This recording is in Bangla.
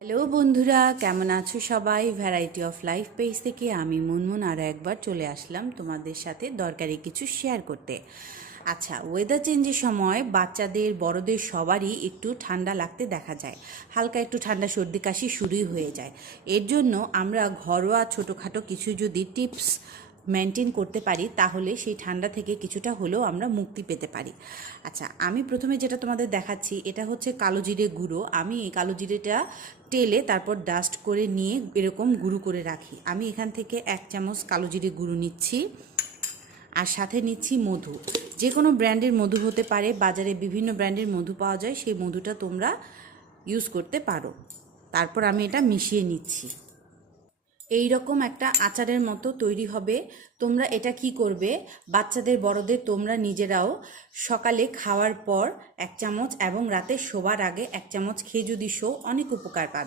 হ্যালো বন্ধুরা, কেমন আছো সবাই? ভ্যারাইটি অফ লাইফ পেজ থেকে আমি মুনমুন আরও একবার চলে আসলাম তোমাদের সাথে দরকারি কিছু শেয়ার করতে। আচ্ছা, ওয়েদার চেঞ্জের সময় বাচ্চাদের বড়দের সবারই একটু ঠান্ডা লাগতে দেখা যায়। হালকা একটু ঠান্ডা সর্দি কাশি শুরুই হয়ে যায়। এর জন্য আমরা ঘরোয়া ছোটোখাটো কিছু যদি টিপস মেনটেন করতে পারি তাহলে সেই ঠান্ডা থেকে কিছুটা হলেও আমরা মুক্তি পেতে পারি। আচ্ছা, আমি প্রথমে যেটা তোমাদের দেখাচ্ছি এটা হচ্ছে কালো জিরে গুঁড়ো। আমি এই কালো জিরেটা টেলে তারপর ডাস্ট করে নিয়ে এরকম গুঁড়ো করে রাখি। আমি এখান থেকে 1 চামচ কালো জিরে গুঁড়ো নিচ্ছি, আর সাথে নিচ্ছি মধু। যে কোনো ব্র্যান্ডের মধু হতে পারে, বাজারে বিভিন্ন ব্র্যান্ডের মধু পাওয়া যায়, সেই মধুটা তোমরা ইউজ করতে পারো। তারপর আমি এটা মিশিয়ে নিচ্ছি। এই রকম একটা আচারের মতো তৈরি হবে। তোমরা এটা কি করবে, বাচ্চাদের বড়দের তোমরা নিজেরাও সকালে খাওয়ার পর 1 চামচ এবং রাতে শোবার আগে 1 চামচ খেয়ে যদি শো, অনেক উপকার পাবে।